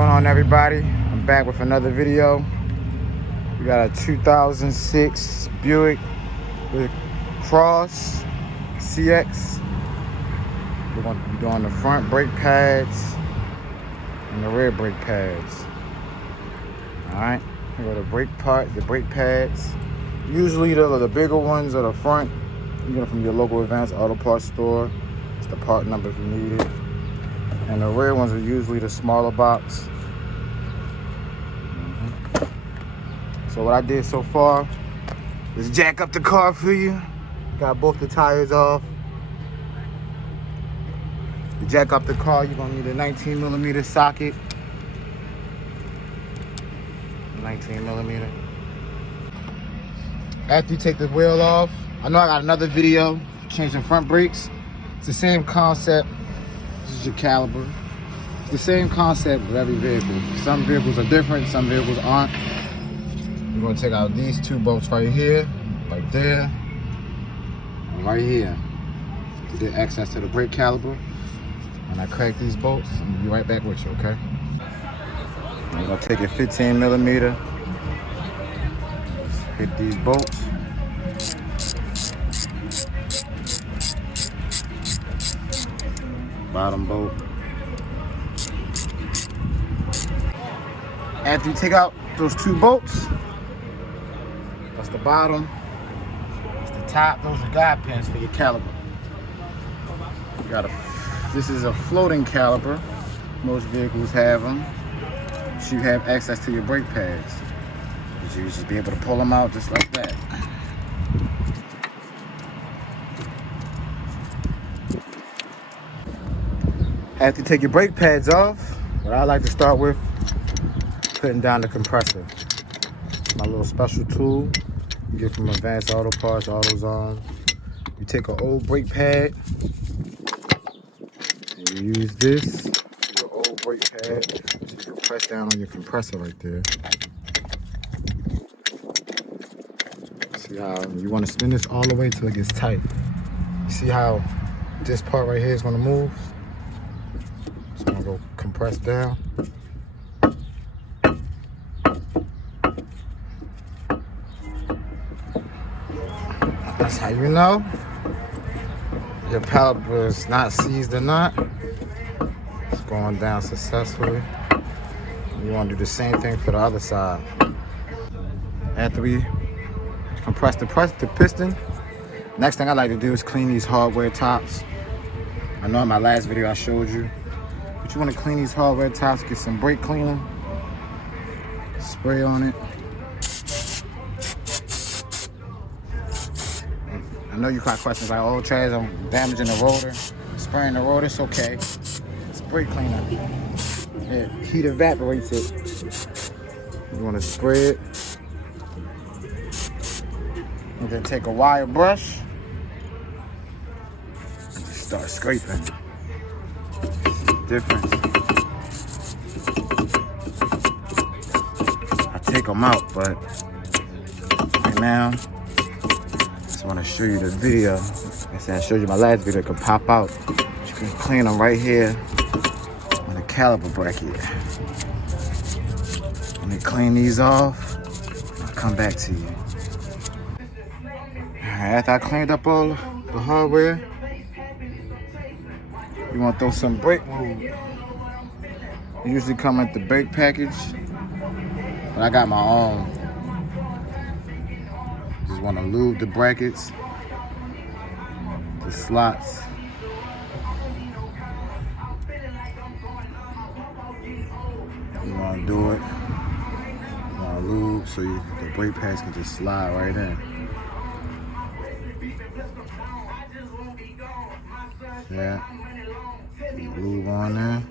going on, everybody? I'm back with another video. We got a 2006 Buick LaCrosse CX. We're going to be doing the front brake pads and the rear brake pads. Alright, here are the brake pads. Usually the bigger ones are the front. You get them from your local Advanced Auto Parts store. It's the part number if you need it. And the rear ones are usually the smaller box. So what I did so far is jack up the car for you. Got both the tires off. To jack up the car, you're gonna need a 19mm socket. 19mm. After you take the wheel off, I know I got another video changing front brakes. It's the same concept. This is your caliper. It's the same concept with every vehicle. Some vehicles are different, some vehicles aren't. We're gonna take out these two bolts right here, right there, and right here to get access to the brake caliper. When I crack these bolts, I'm gonna be right back with you, okay? I'm gonna take a 15mm, hit these bolts. Bottom bolt. After you take out those two bolts, that's the bottom, that's the top. Those are guide pins for your caliper. This is a floating caliper. Most vehicles have them. So you have access to your brake pads. You just be able to pull them out just like that. After you take your brake pads off, what I like to start with, putting down the compressor. My little special tool you get from Advanced Auto Parts, AutoZone. You take an old brake pad and you use this, your old brake pad, so you can press down on your compressor right there. See how you want to spin this all the way till it gets tight. You see how this part right here is going to move? It's going to go compress down. That's how you know your caliper is not seized or not. It's going down successfully. You want to do the same thing for the other side. After we compress the piston, next thing I like to do is clean these hardware tops. I know in my last video I showed you, but you want to clean these hardware tops, get some brake cleaner, spray on it. I know you got questions like, oh, Chaz, I'm damaging the rotor, spraying the rotor. It's okay. It's brake cleaner. Heat evaporates it. You want to spray it. And then take a wire brush and just start scraping. Difference. I take them out, but right now, I want to show you the video. Like I said, I showed you my last video. It can pop out. You can clean them right here on the caliper bracket. Let me clean these off. I'll come back to you. After I cleaned up all the hardware, you want to throw some brake lube. It usually come with the brake package, but I got my own. Just want to lube the brackets, the slots. You want to do it. You want to lube so the brake pads can just slide right in. Yeah, lube on there.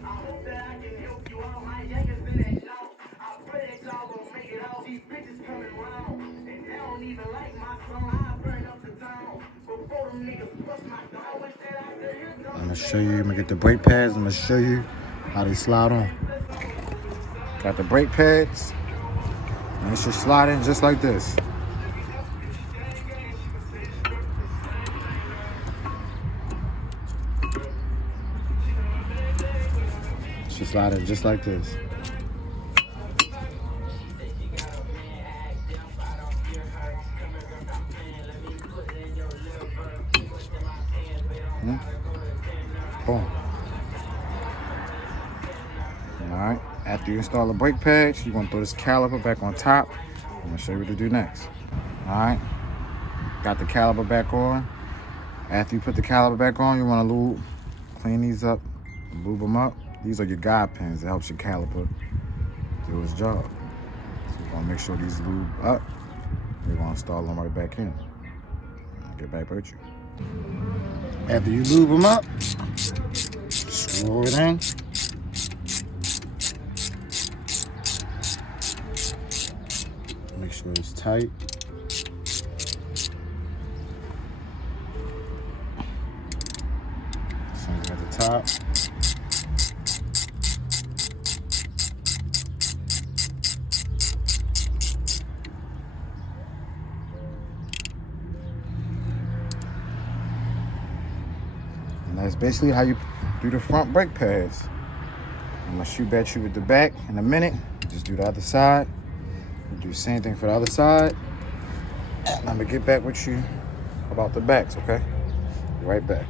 I'm gonna show you, I'm gonna get the brake pads, I'm gonna show you how they slide on. Got the brake pads, and it should slide in just like this. It should slide in just like this. Boom. Alright, after you install the brake pads, you're gonna throw this caliper back on top. I'm gonna show you what to do next. Alright, got the caliper back on. After you put the caliper back on, you wanna lube, clean these up, lube them up. These are your guide pins that helps your caliper do its job. So you're gonna make sure these lube up. You're gonna install them right back in. I'll get back with you. After you lube them up, screw it in. Make sure it's tight. Same at the top. And that's basically how you do the front brake pads. I'm gonna shoot at you with the back in a minute. Just do the other side. Do the same thing for the other side. And I'm gonna get back with you about the backs, okay? Be right back.